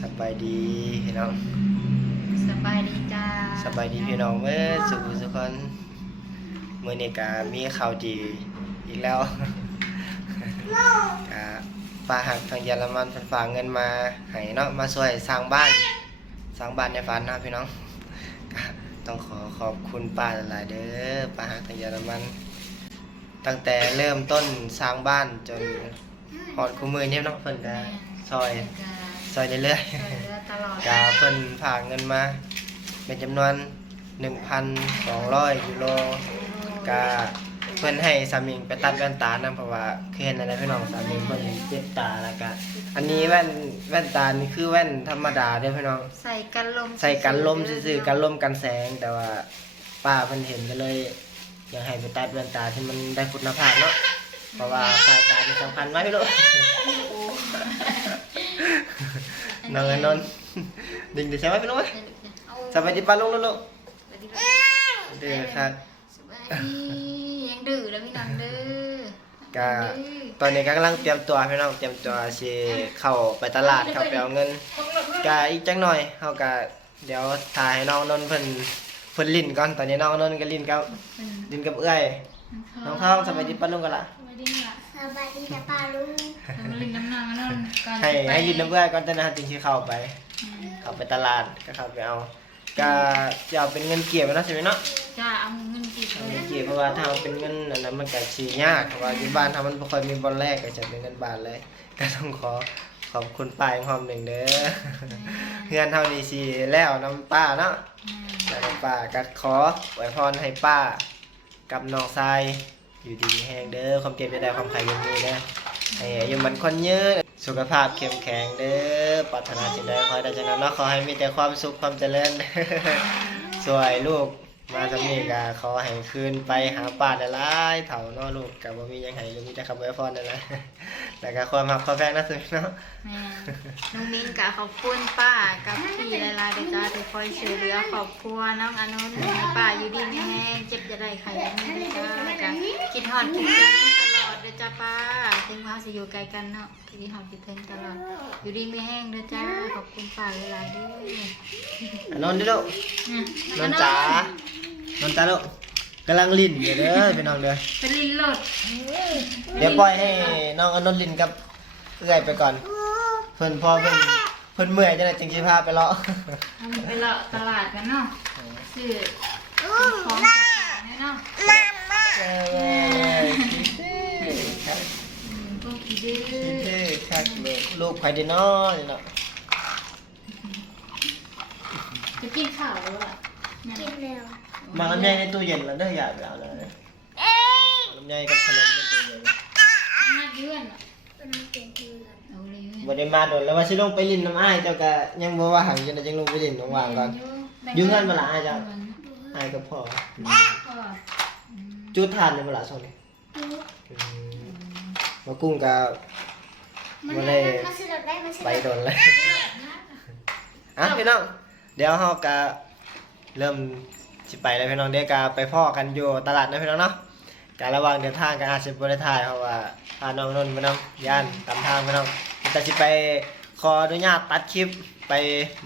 สบายดีพี่น้องสบายดีจ้าสบายดีพี่น้องเมื่อสุขสุขคนเมื่อนี้กามีข่าวดีอีกแล้วกาป้าหักทางเยอรมันเพิ่นฝากเงินมาให้เนาะมาช่วยสร้างบ้าน สร้างบ้านในฝันเนาะพี่น้องก็ต้องขอขอบคุณป้าหลายๆเด้อป้าหักทางเยอรมัน ตั้งแต่เริ่มต้นสร้างบ้านจนฮอดคู่มือเนี่ยเนาะเพิ่นก็ซอย ซอยเรื่อยๆช่วยเหลือตลอดกาเพิ่นฝากเงินมา เป็นจำนวน 1,200ยูโรกาเพิ่นให้สามิงไปตัดแว่นตานํเพราะว่าคือเห็นอะไรพี่น้องสามิงเพิ่นเจ็บตาแล้วก็อันนี้แว่นแว่นตานี่คือแว่นธรรมดาเด้อพี่น้อง ใส่กันลมใส่กันลมซื่อๆกันลมกันแสง แต่ว่าป้าเพิ่นเห็นก็เลยอยากให้ไปตัดแว่นตาที่มันได้คุณภาพเนาะเพราะว่าสายตานี่สำคัญไหมพี่ลูกน้อ งอนนท์ดึงดิใช่ไหมพี่ลูกสบายดีป้าลุงลูกๆเดือครับสบายดียังดื้อแล้วพี่น้องเด้อก็ตอนนี้ก็กำลังเตรียมตัวพี่น้องเตรียมตัวสิเข้าไปตลาดเข้าไปเอาเงินก็อีกจังหน่อยเฮาก็เดี๋ยวถ่ายให้น้องอนนท์เพิ่นเพิ่นลิ้นก่อนตอนนี้น้องอนนท์ก็ลิ้นกับลิ้นกับเอื้อยน้องท้องสบายดีป้าลุงกันล่ะสบายดีล่ะส บายดีจ้ะป้าลุงทำลิงน้ำนางนั่นก่อนให้สิไปให้ลิ้นน้ำเอื้อยก่อนจะนะจึงสิเข้าไป เข้าไปตลาดก็เข้าไปเอาก็จะเอาเป็นเงินเก็บไว้เนาะใช่ไหมเนาะจ้าเอาเงินกี่เอาเลเงิยนเก็บเพราะว่าถ้าเอาเป็นเงินอันนั้นมันก็สิยากเพราะว่าที่บ้านถ้ามันบ่ค่อยมีบอลแรกก็จะเป็นเงินบาทเลยก็ต้องขอขอบคุณป้าอีกหอมหนึ่งเด้อเพื่อนเท่านี้สิแล้วน้ำป้าเนาะแล้วน้ำป้าก็ขอไว้พรให้ป้ากับน้องทราย อยู่ดีแห้งเด้อความเก็บจะได้ความใครยังมีนะไอ้อายุมันคนยืนสุขภาพเข้มแข็งเด้อปรารถนาสิ่งใดขอให้ได้จากนั้นเนาะขอให้มีแต่ความสุขความเจริญสวยลูก มาสำนีก็ขอให้คืนไปหาป้าได้หลายเถ่าเนาะลูกกับบ่มีหยังให้ลูกมีแต่คำอวยพรนั่นแหละแล้วก็ความรักความแพงนะสุดเนาะแม่น้องมิ้นกะขอบคุณป้ากับพี่หลายๆเด้อจ้าที่คอยช่วยเหลือครอบครัวน้องอนุนให้ป้าอยู่ดีไม่แห้งเจ็บจะได้ใครยังไม่ได้จ้ากะคิดฮอดคิดถึงตลอดเด้อจ้าป้าถึงว่าสิอยู่ไกลกันเนาะคิดฮอดคิดถึงตลอดอยู่ดีไม่แห้งเด้อจ้าขอบคุณป้าหลายๆเด้ออะนอนดิลูกอืมนอนจ๋า นอนจ๋าลูกกำลังลิ้นอยู่เด้อพี่น้องเด้อเป็นลินโหลดเดี๋ยวปล่อยให้น้องอนนท์ลิ้นกับเอื้อยไปก่อน เพิ่นพอเพิ่นเพิ่นเมื่อยจังได๋จึงสิพาไปเลาะทำไปเลาะตลาดกันเนาะซื้อของจะขายให้เนาะเอ้ยครับอืมพวกขี้ดื้อเด้อครับลูกลูกไผได้น้อนี่เนาะจะกินข้าวแล้วอะกินแล้ว มาลำไยในตู้เย็นแล้วเด้ออย่าไปเอาเลยลำไยกับขนมในตู้เย็นน่าเยื่อนอะเป็นน้ำเกลือเกลือเอาเลยบ่ได้มาโดนแล้วว่าสิลงไปลิ้นน้ำอ้ายเจ้าก็ยังบ่ว่าหังจังได๋จังลงไปลิ้นน้องวางก่อนอยู่เฮือนบ่ล่ะอ้ายเจ้าอ้ายกับพ่อพ่อจุดทานในเวลาช่วงนี้มากุ้งกับมันมาได้ได้มาซื้อรถได้มาซื้อไปโดนเลยอะพี่น้องเดี๋ยวเฮาก็เริ่ม สิไปแล้วพี่น้องเดี๋ยวก็ไปพ่อกันอยู่ตลาดนะพี่น้องเนาะการระว่างเดินทางก็อาจจะบ่ได้ถ่ายเพราะว่าพาน้องนนท์มานำย่านตามทางพี่น้องแต่สิไปขออนุญาตตัดคลิปไป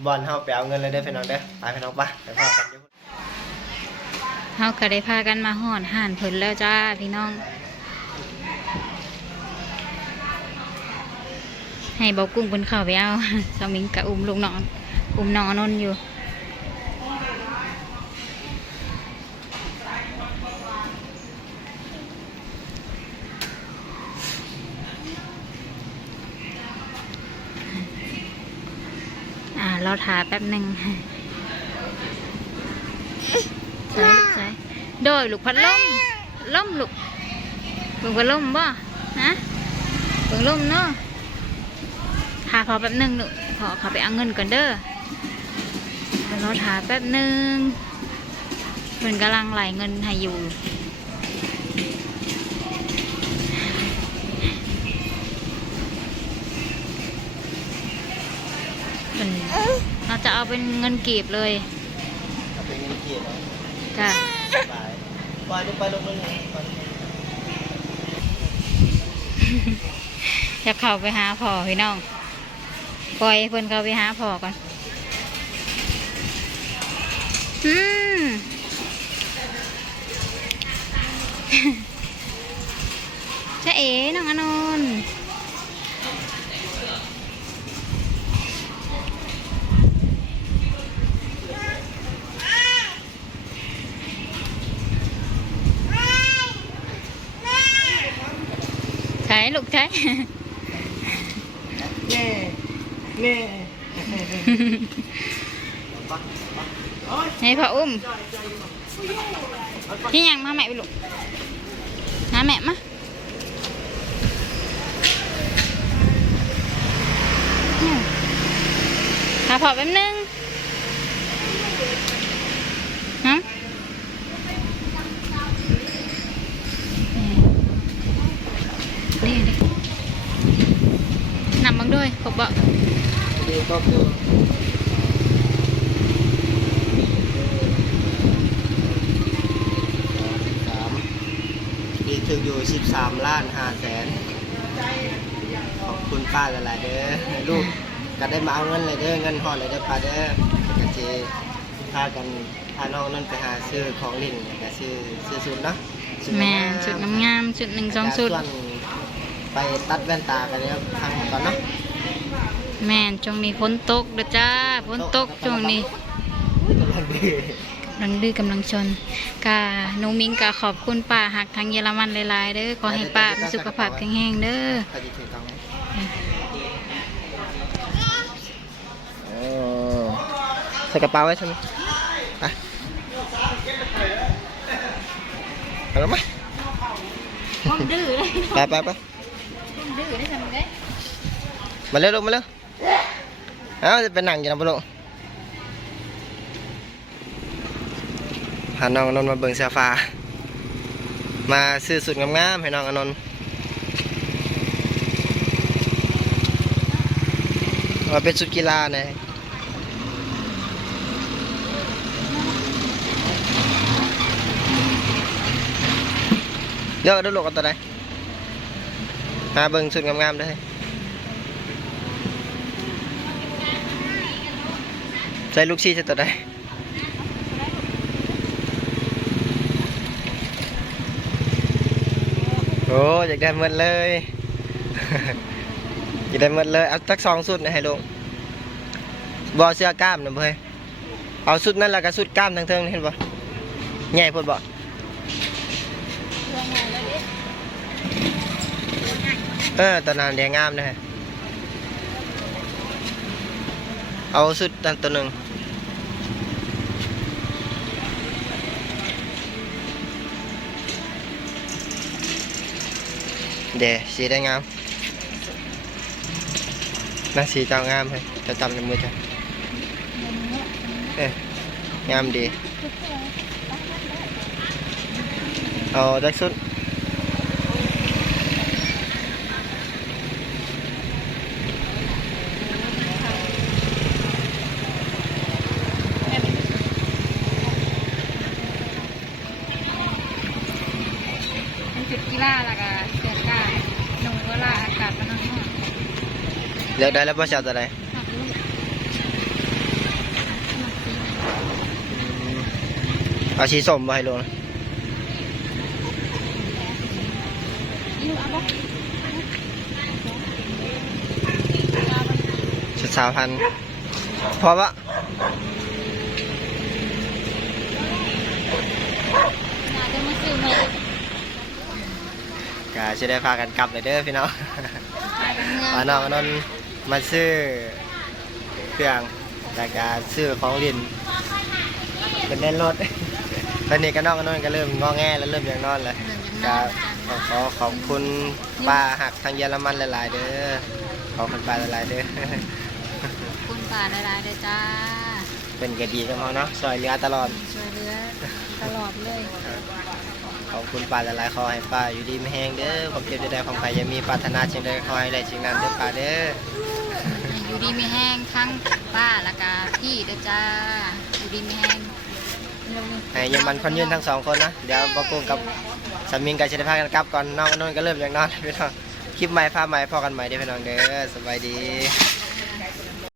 บ่อนเฮาไปเอาเงินเลยเด้พี่น้องเด้อไปพี่น้องปะไปพ่อกันอยู่เฮาก็ได้พากันมาห่อนห่านเพิ่นแล้วจ้าพี่น้อง ให้เบากุ้งเพิ่นเข้าไปเอาสมิงกับอุ้มลูกน้องอุ้มน้องนนท์อยู่ เราถาแป๊บหนึ่งใส่ลูกใส่โดยลูกพัดลมล่มลูกเบิ่งพัดลมบ่ฮะเบิ่งลมเนาะหาพอแป๊บหนึ่งลูกพอเขาไปเอาเงินก่อนเด้อเดี๋ยวเราถาแป๊บหนึ่งเพิ่นกำลังไหลเงินให้อยู่ นเราจะเอาเป็นเงินกีบเลยเอาไปเงินเกียรติเนาะจ้ะไปปล่อยลูกไปลงเลยปล่อยลูกไปจะเข้าไปหาพ่อพี่น้องปล่อยให้เพิ่นเขาไปหาพ่อก่อนอืมจะเอ๋น้องอนนท์ ใช่ลูกใช่เน่เน่ให้พ่ออุ้มที่ยังมาแม่ไปลูกหาแม่มาอืมหาพ่อแป๊บนึงฮะนี่ดิ นำบังด้วยขบบอกนี่ก็คือสามอีกถึงอยู่สิบสามล้านห้าแสนขอบคุณป้าหลายๆเด้อลูกก็ได้มาเอาเงินเลยเด้อเงินห่อเลยเด้อป้าเด้อกะจีพากันพาน้องนั่นไปหาซื้อของลิ่นแล้วก็ซื้อซื้อสุดเนาะซื้อแม่ชุดงามๆชุดหนึ่งสองชุด แล้วก็ส่วน ไปตัดแว่นตากันเลยครับทางก่อนเนาะแม่นช่วงนี้ฝนตกเด้อจ้าฝนตกช่วงนี้กำลังดีกำลังดื้อกำลังชนกาหนูมิงกาขอบคุณป้าหักทางเยอรมันหลายๆเด้อขอให้ป้ามีสุขภาพแข็งแรงเด้อเขาจะถือตังค์ไหมเออใส่กระเป๋าไว้ใช่ไหมไปเอาแล้วไหมผมดื้อเลยไปไปไปผม ดื้อได้ทำไงมาเร็วลูกมาเร็วเอ้าจะเป็นหนังอยู่นะปะลูกพาน้องอนนท์มาเบิ่งเสื้อฟ้ามาซื้อสุดงามๆให้น้องอนนท์ว่าเป็นสุดกีฬาเนี่ยเลือกดูลูกเอาตัวไหน มาเบิ่งสุดงามๆเลยใส่ลูกชี้ใส่ตัวไหนโอ้อยากได้หมดเลย อยากได้หมดเลย เอาสักสองสุดนะให้ลูกบอเสื้อกล้ามนะเพื่อนเอาสุดนั่นแหละก็สุดกล้ามทั้งเทิงนี่เห็นบ่ใหญ่พอดบ่ เออตอนนั้นเดียงามนะฮะเอาสุดตันตัวหนึ่งเดี๋ยวสีได้งามน่าสีเจ้างามเลยจะจำในมือจ้ะเอ้ยงามดี เอาจักสุด ได้แล้วพ่อชาวตัวไหนเอาชีส้มมาให้ลูกนะยิ่งเอาบ่ชุดสาวพันพอปะน่าจะมาซื้อใหม่ก็จะได้พากันกลับเลยเด้อพี่น้องไปกันเมืองพาน้องอนนท์ มาซื้อเครื่องแล้วก็ซื้อของดินเป็นเล่นรถ ตอนนี้ก็น้องอนนท์ก็เริ่มงอแงแล้วเริ่มอยากนอนแล้วก็ขอขอขอบคุณป้าหักทางเยอรมันหลายๆเด้อขอบคุณป้าหลายๆเด้อคุณป่าหลายๆเด้อจ้าเป็นกระดีกับเขาเนาะซอยเรือตลอดช่วยเหลือตลอดเลยขอบคุณป้าหลายๆขอให้ป้าอยู่ดีไม่แห้งเด้อความเจ็บจะได้ความใครยังมีปรารถนาสิ่งใดขอให้ได้สิ่งนั้นเด้อป้าเด้อ อยู่ดีมีแห้งทั้งป้าและกาพี่เด้อจ้าอยู่ดีมีแห้งให้ยมมันคนยืนทั้งสองคนนะ เดี๋ยวบอกุ้งกับสามีกับชินภากันกลับก่อนน้องกันนท์ก็เริ่มอยางนอนพี่น้องคลิปใหม่ภาพใหม่พอกันใหม่เด้อพี่น้องเด้อสบายดี